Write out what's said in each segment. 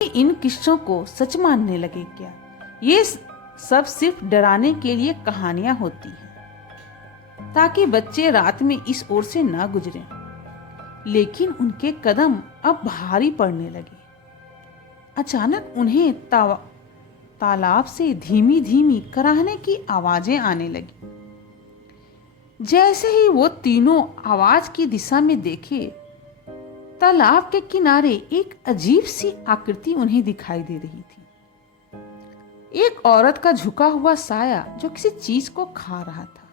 इन किस्सों को सच मानने लगे क्या? ये सब सिर्फ डराने के लिए कहानियां होती हैं ताकि बच्चे रात में इस ओर से ना गुजरें। लेकिन उनके कदम अब भारी पड़ने लगे। अचानक उन्हें तालाब से धीमी धीमी कराहने की आवाजें आने लगी। जैसे ही वो तीनों आवाज की दिशा में देखे, तालाब के किनारे एक अजीब सी आकृति उन्हें दिखाई दे रही थी। एक औरत का झुका हुआ साया जो किसी चीज को खा रहा था।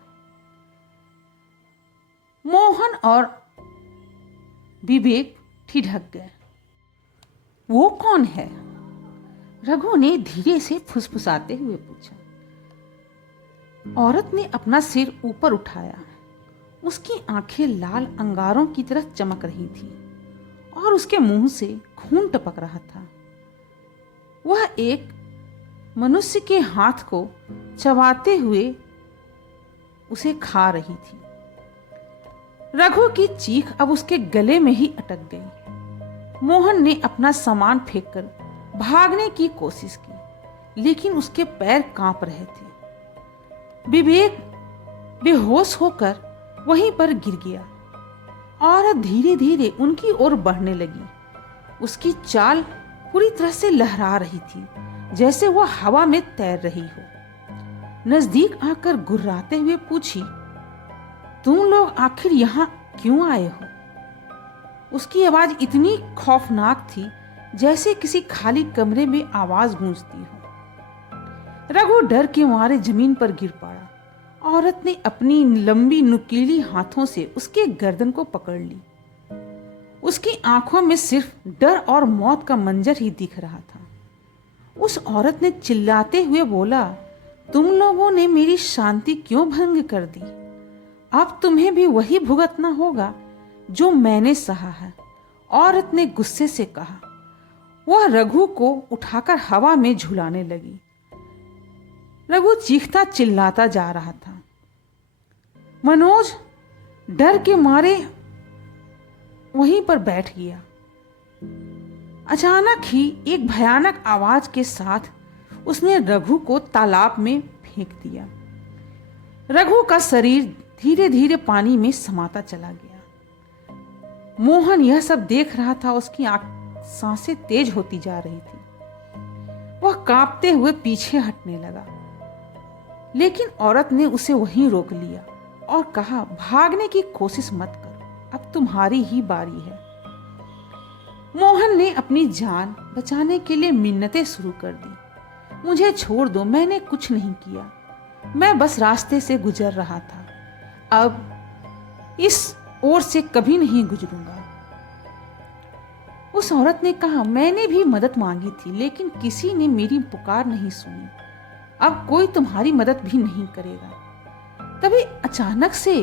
मोहन और विवेक ठिठक गए। वो कौन है? रघु ने धीरे से फुसफुसाते हुए पूछा। औरत ने अपना सिर ऊपर उठाया। उसकी आंखें लाल अंगारों की तरह चमक रही थी और उसके मुंह से खून टपक रहा था। वह एक मनुष्य के हाथ को चबाते हुए उसे खा रही थी। रघु की चीख अब उसके गले में ही अटक गई। मोहन ने अपना सामान फेंककर भागने की कोशिश की, लेकिन उसके पैर कांप रहे थे। विवेक बेहोश होकर वहीं पर गिर गया। औरत धीरे धीरे उनकी ओर बढ़ने लगी। उसकी चाल पूरी तरह से लहरा रही थी, जैसे वह हवा में तैर रही हो। नजदीक आकर गुर्राते हुए पूछी, तुम लोग आखिर यहाँ क्यों आए हो? उसकी आवाज इतनी खौफनाक थी जैसे किसी खाली कमरे में आवाज गूंजती हो। रघु डर के मारे जमीन पर गिर पड़ा। औरत ने अपनी लंबी नुकीली हाथों से उसके गर्दन को पकड़ ली। उसकी आंखों में सिर्फ डर और मौत का मंजर ही दिख रहा था। उस औरत ने चिल्लाते हुए बोला, तुम लोगों ने मेरी शांति क्यों भंग कर दी? अब तुम्हें भी वही भुगतना होगा जो मैंने सहा है। औरत ने गुस्से से कहा। वह रघु को उठाकर हवा में झुलाने लगी। रघु चीखता चिल्लाता जा रहा था। मनोज डर के मारे वहीं पर बैठ गया। अचानक ही एक भयानक आवाज के साथ उसने रघु को तालाब में फेंक दिया। रघु का शरीर धीरे धीरे पानी में समाता चला गया। मोहन यह सब देख रहा था। उसकी सांसें तेज होती जा रही थी। वह कांपते हुए पीछे हटने लगा, लेकिन औरत ने उसे वहीं रोक लिया और कहा, भागने की कोशिश मत करो, अब तुम्हारी ही बारी है। मोहन ने अपनी जान बचाने के लिए मिन्नतें शुरू कर दी। मुझे छोड़ दो, मैंने कुछ नहीं किया, मैं बस रास्ते से गुजर रहा था, अब इस ओर से कभी नहीं गुजरूंगा। उस औरत ने कहा, मैंने भी मदद मांगी थी, लेकिन किसी ने मेरी पुकार नहीं सुनी, अब कोई तुम्हारी मदद भी नहीं करेगा। तभी अचानक से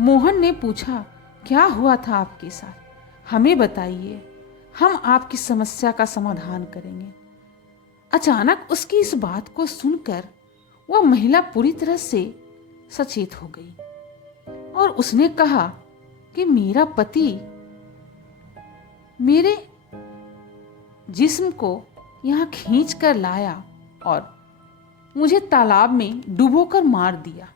मोहन ने पूछा, क्या हुआ था आपके साथ, हमें बताइए, हम आपकी समस्या का समाधान करेंगे। अचानक उसकी इस बात को सुनकर वह महिला पूरी तरह से सचेत हो गई और उसने कहा कि मेरा पति मेरे जिस्म को यहाँ खींच कर लाया और मुझे तालाब में डुबोकर मार दिया।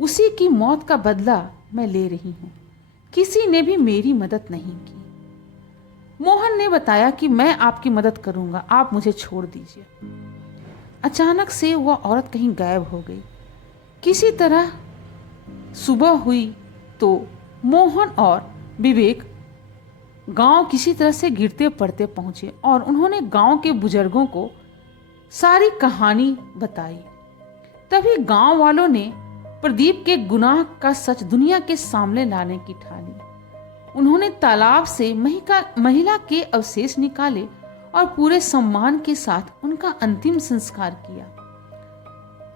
उसी की मौत का बदला मैं ले रही हूँ, किसी ने भी मेरी मदद नहीं की। मोहन ने बताया कि मैं आपकी मदद करूंगा, आप मुझे छोड़ दीजिए। अचानक से वह औरत कहीं गायब हो गई। किसी तरह सुबह हुई तो मोहन और विवेक गांव किसी तरह से गिरते पड़ते पहुंचे और उन्होंने गांव के बुजुर्गों को सारी कहानी बताई। तभी गांव वालों ने प्रदीप के गुनाह का सच दुनिया के सामने लाने की ठानी। उन्होंने तालाब से महिला के अवशेष निकाले और पूरे सम्मान के साथ उनका अंतिम संस्कार किया।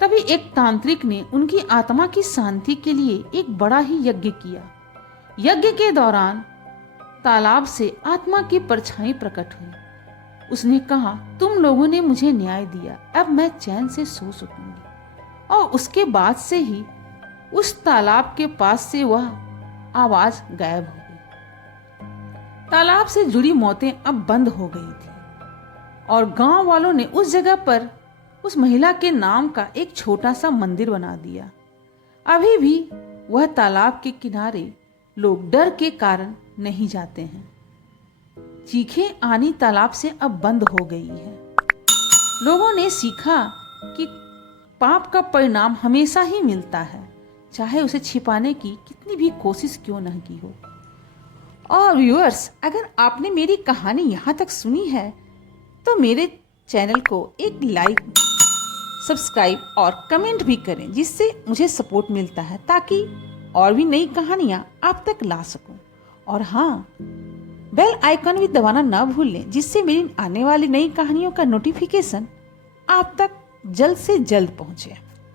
तभी एक तांत्रिक ने उनकी आत्मा की शांति के लिए एक बड़ा ही यज्ञ किया। यज्ञ के दौरान तालाब से आत्मा की परछाई प्रकट हुई। उसने कहा, तुम लोगों ने मुझे न्याय दिया, अब मैं चैन से सो सकूंगी। और उसके बाद से ही उस तालाब के पास से वह आवाज गायब हो गई। तालाब से जुड़ी मौतें अब बंद हो गई थी और गांव वालों ने उस जगह पर उस महिला के नाम का एक छोटा सा मंदिर बना दिया। अभी भी वह तालाब के किनारे लोग डर के कारण नहीं जाते हैं। चीखें आनी तालाब से अब बंद हो गई है। लोगों ने सीखा कि पाप का परिणाम हमेशा ही मिलता है, चाहे उसे छिपाने की कितनी भी कोशिश क्यों न की हो। और व्यूअर्स, अगर आपने मेरी कहानी यहाँ तक सुनी है तो मेरे चैनल को एक लाइक, सब्सक्राइब और कमेंट भी करें, जिससे मुझे सपोर्ट मिलता है ताकि और भी नई कहानियाँ आप तक ला सकूं। और हाँ, बेल आइकन भी दबाना ना भूलें, जिससे मेरी आने वाली नई कहानियों का नोटिफिकेशन आप तक जल्द से जल्द पहुँचे।